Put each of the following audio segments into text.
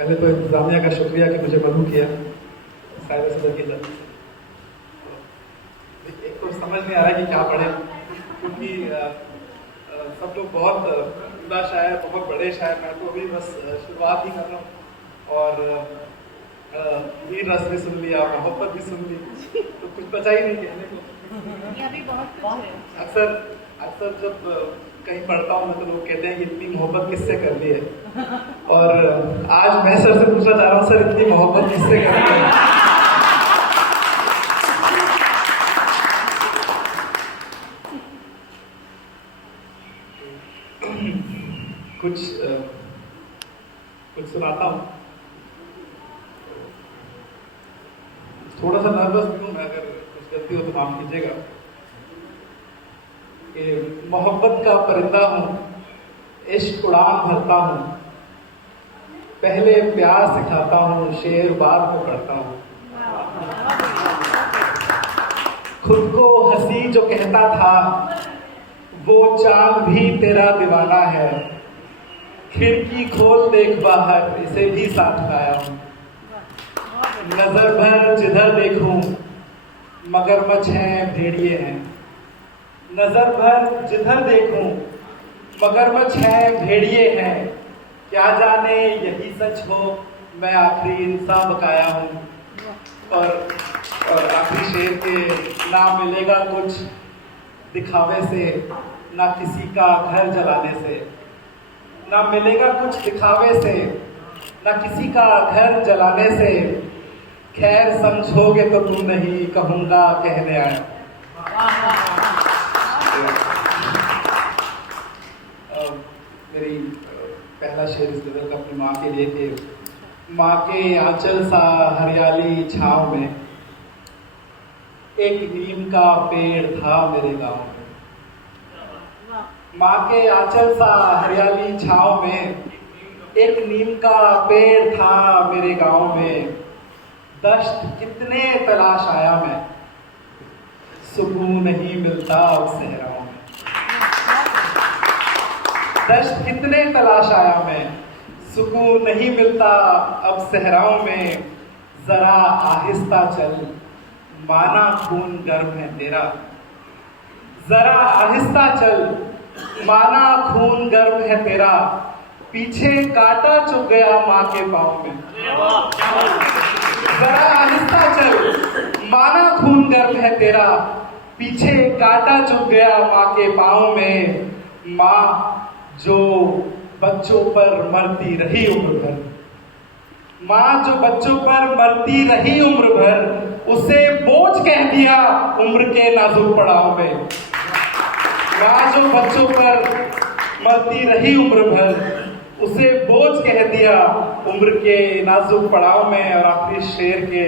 पहले तो इंतजामिया का शुक्रिया कि मुझे मधु किया साहिबा सदर की तरफ। एक तो समझ नहीं आ रहा है कि क्या पढ़े, क्योंकि सब लोग बहुत उम्दा शायर, बहुत बड़े शायर, मैं तो अभी बस शुरुआत ही कर रहा हूँ। और वीर रस भी सुन लिया, मोहब्बत भी सुन ली, तो कुछ बचा ही नहीं कहने को। ये अभी बहुत कुछ है। अक्सर जब कहीं पढ़ता हूँ तो लोग कहते हैं कि इतनी मोहब्बत किससे कर ली है, और आज मैं सर से पूछना चाह रहा हूँ, सर इतनी मोहब्बत किससे कर ली है? कुछ सुनाता हूँ। थोड़ा सा नर्वस भी हूँ मैं, अगर कुछ गलती हो तो माफ कीजिएगा। कि मोहब्बत का परिंदा हूँ, इश्क उड़ान भरता हूँ, पहले प्यार सिखाता हूँ, शेर बाद में पढ़ता हूँ। खुद को हंसी जो कहता था, वो चांद भी तेरा दीवाना है, खिड़की खोल देख बाहर, इसे भी साथ लाया हूँ। नजर भर जिधर देखूं, मगरमच्छ हैं भेड़िए हैं। नजर भर जिधर देखूं, मगरमच्छ हैं भेड़िए हैं। क्या जाने यही सच हो, मैं आखिरी इंसान बकाया हूँ। और आखिरी शेर के ना मिलेगा कुछ दिखावे से, ना किसी का घर जलाने से। ना मिलेगा कुछ दिखावे से, ना किसी का घर जलाने से। खैर समझोगे तो तुम नहीं, कहूँगा कहने आया। मेरी पहला शेर इस गजल का अपनी माँ के लिए कि माँ के आंचल सा हरियाली छाँव में, एक नीम का पेड़ था मेरे गाँव में। माँ के आंचल सा हरियाली छाँव में, एक नीम का पेड़ था मेरे गाँव में। दश्त कितने तलाश आया मैं, सुकून नहीं मिलता अब सहराओं में। दश्त कितने तलाश आया मैं, सुकून नहीं मिलता अब सहराओं में। जरा आहिस्ता चल, माना खून गर्म है तेरा। जरा आहिस्ता चल, माना खून गर्म है तेरा। पीछे कांटा चुभ गया माँ के पाँव में। जरा आहिस्ता चल, माना खून गर्म है तेरा। पीछे कांटा चुभ गया माँ के पाँव में। माँ जो बच्चों पर मरती रही उम्र भर, माँ जो बच्चों पर मरती रही उम्र भर, उसे बोझ कह दिया उम्र के नाजुक पड़ाव में। माँ जो बच्चों पर मरती रही उम्र भर, उसे बोझ कह दिया उम्र के नाजुक पड़ाव में। और आखिरी शेर के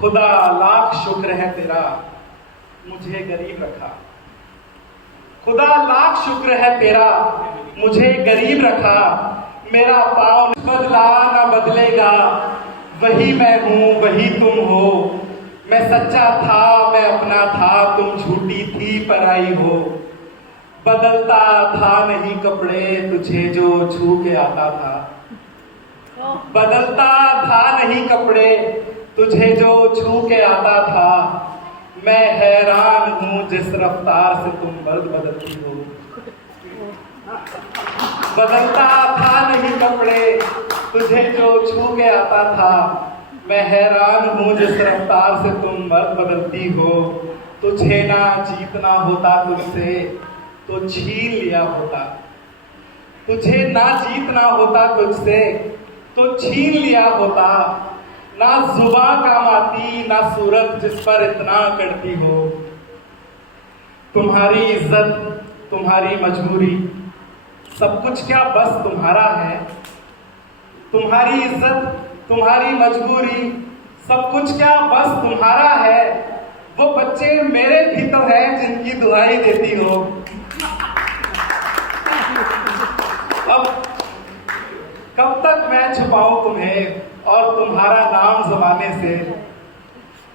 खुदा लाख शुक्र है तेरा, मुझे गरीब रखा। खुदा लाख शुक्र है तेरा, मुझे गरीब रखा। मेरा पाँव बदला ना बदलेगा, वही मैं हूँ वही तुम हो। मैं सच्चा था मैं अपना था, तुम झूठी थी पराई हो। बदलता था नहीं कपड़े, तुझे जो छू के आता था। बदलता था नहीं कपड़े, तुझे जो छू के आता था। मैं हैरान हूँ जिस रफ्तार से तुम बदलती हो। बदलता था नहीं कपड़े, तुझे जो छू के आता था। मैं हैरान हूँ जिस रफ्तार से तुम बदलती हो। तुझे ना जीतना होता तुझसे तो छीन लिया होता। तुझे ना जीतना होता तुझसे तो छीन लिया होता। ना जुबान काम आती, ना सूरत जिस पर इतना करती हो। तुम्हारी इज्जत तुम्हारी मजबूरी, सब कुछ क्या बस तुम्हारा है। तुम्हारी इज्जत तुम्हारी मजबूरी, सब कुछ क्या बस तुम्हारा है। वो बच्चे मेरे भी तो हैं जिनकी दुआई देती हो। अब कब तक मैं छुपाऊं तुम्हें और तुम्हारा नाम जमाने से।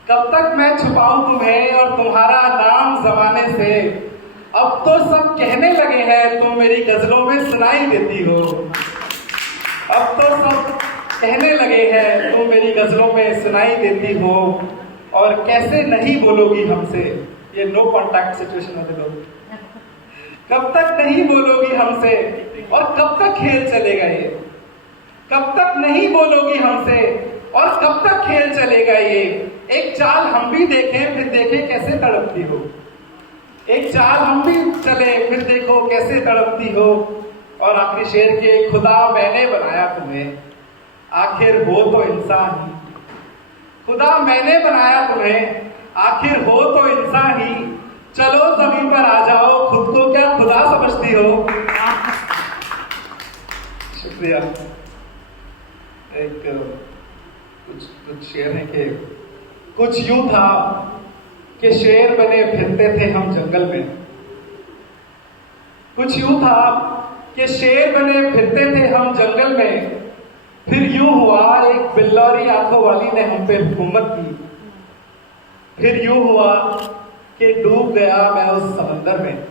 कब तक मैं छुपाऊं तुम्हें और तुम्हारा नाम जमाने से। अब तो सब कहने लगे हैं तुम मेरी गजलों में सुनाई देती हो। अब तो सब कहने लगे हैं तुम मेरी गजलों में सुनाई देती हो, और कैसे नहीं बोलोगी हमसे। ये नो कॉन्टैक्ट सिचुएशन है लोग। कब तक नहीं बोलोगी हमसे, और कब तक खेल चलेगा ये। कब तक नहीं बोलोगी हमसे, और कब तक खेल चलेगा ये। एक चाल हम भी देखें, फिर देखें कैसे तड़पती हो। एक चाल हम भी चले, फिर देखो कैसे तड़पती हो। और आखिरी शेर के, खुदा मैंने बनाया तुम्हें, आखिर हो तो इंसान ही। खुदा मैंने बनाया तुम्हें, आखिर हो तो इंसान ही। चलो जमीन पर आ जाओ, खुद को क्या खुदा समझती हो। शुक्रिया। एक कुछ शेर है कि कुछ यूं था कि शेर बने फिरते थे हम जंगल में। कुछ यूं था कि शेर बने फिरते थे हम जंगल में। फिर यूं हुआ एक बिल्लौरी आंखों वाली ने हम पे हुकूमत की। फिर यूं हुआ कि डूब गया मैं उस समंदर में।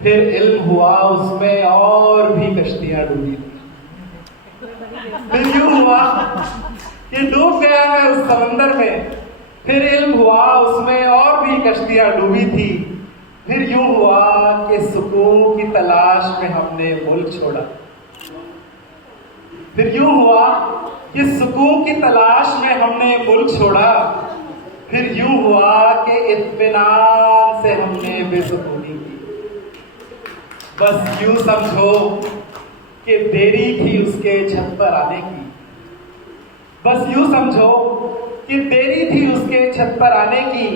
फिर इल्म हुआ उसमें और भी कश्तियां डूबी थी। फिर यूं हुआ कि डूब गया मैं उस समंदर में। फिर इल्म हुआ उसमें और भी कश्तियां डूबी थी। फिर यूं हुआ कि सुकून की तलाश में हमने मुल्क छोड़ा। फिर यूं हुआ कि सुकून की तलाश में हमने मुल्क छोड़ा। फिर यूं हुआ कि इत्मीनान से हमने बेसुकूनी की। बस यूं समझो कि देरी थी उसके छत पर आने की। बस यूं समझो कि देरी थी उसके छत पर आने की।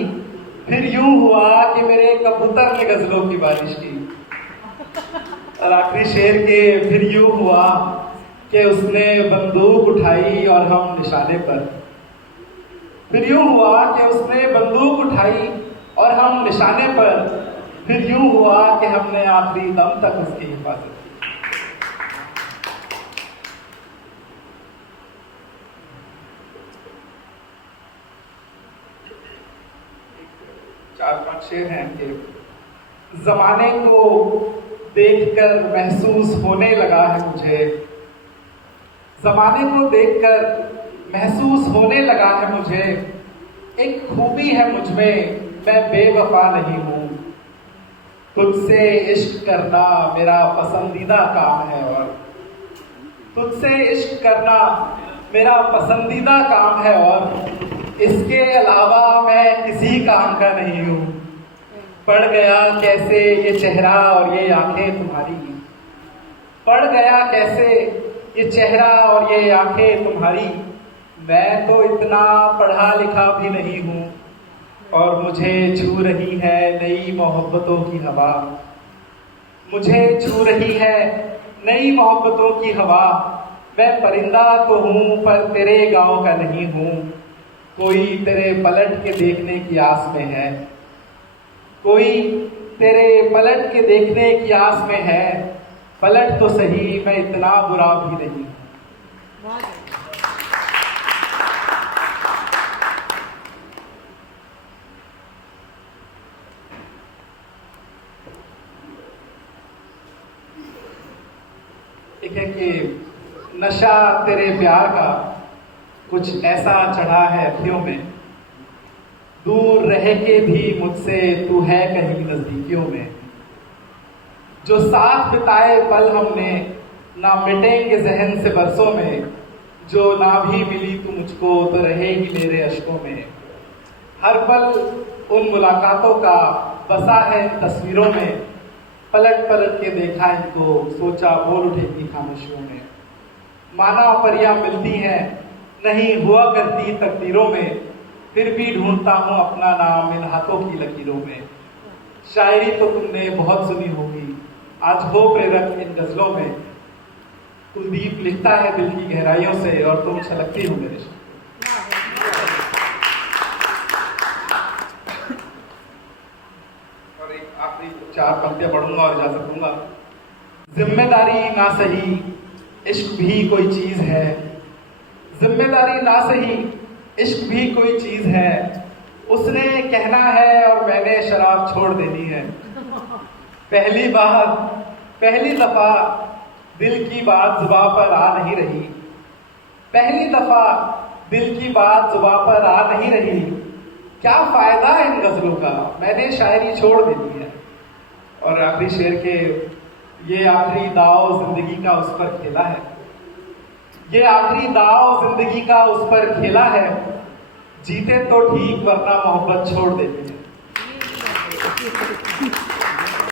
फिर यूं हुआ कि मेरे कबूतर ने गजलों की बारिश की। और आखिरी शेर के, फिर यूं हुआ कि उसने बंदूक उठाई और हम निशाने पर। फिर यूं हुआ कि उसने बंदूक उठाई और हम निशाने पर। फिर यूं हुआ कि हमने आखिरी दम तक उसकी हिफाजत की। चार पांच शेर हैं कि जमाने को देखकर महसूस होने लगा है मुझे। जमाने को देखकर महसूस होने लगा है मुझे। एक खूबी है मुझ में, मैं बेवफा नहीं हूं। तुझसे इश्क करना मेरा पसंदीदा काम है। और तुझसे इश्क करना मेरा पसंदीदा काम है। और इसके अलावा मैं किसी काम का नहीं हूं। पड़ गया कैसे ये चेहरा और ये आंखें तुम्हारी। पड़ गया कैसे ये चेहरा और ये आंखें तुम्हारी। मैं तो इतना पढ़ा लिखा भी नहीं हूं, और मुझे छू रही है नई मोहब्बतों की हवा। मुझे छू रही है नई मोहब्बतों की हवा। मैं परिंदा तो हूं पर तेरे गांव का नहीं हूं। कोई तेरे पलट के देखने की आस में है। कोई तेरे पलट के देखने की आस में है। पलट तो सही, मैं इतना बुरा भी नहीं। एक है कि नशा तेरे प्यार का कुछ ऐसा चढ़ा है अखियों में। दूर रह के भी मुझसे तू है कहीं नजदीकियों में। जो साथ बिताए पल हमने ना मिटेंगे जहन से बरसों में। जो ना भी मिली तू मुझको तो रहेगी मेरे अश्कों में। हर पल उन मुलाकातों का बसा है इन तस्वीरों में। पलट पलट के देखा इनको, सोचा बोल उठेगी खामोशियों में। माना परियां मिलती हैं नहीं हुआ करती तकदीरों में। फिर भी ढूंढता हूं अपना नाम इन हाथों की लकीरों में। शायरी तो तुमने बहुत सुनी होगी, आज हो प्रेरक इन गजलों में। कुलदीप लिखता है दिल की गहराइयों से, और तुम छलकती हो मेरे से। और एक आखिरी चार पंक्तियां पढ़ूंगा और इजाजत दूंगा। जिम्मेदारी ना सही इश्क भी कोई चीज है। जिम्मेदारी ना सही इश्क भी कोई चीज है। उसने कहना है और मैंने शराब छोड़ देनी है। पहली बार पहली दफा दिल की बात जुबान पर आ नहीं रही। पहली दफा दिल की बात जुबां पर आ नहीं रही, क्या फायदा है इन गजलों का, मैंने शायरी छोड़ देनी है। और आखिरी शेर के ये आखिरी दाव जिंदगी का उस पर खेला है, ये आखिरी दाव जिंदगी का उस पर खेला है, जीते तो ठीक वरना मोहब्बत छोड़ देनी है।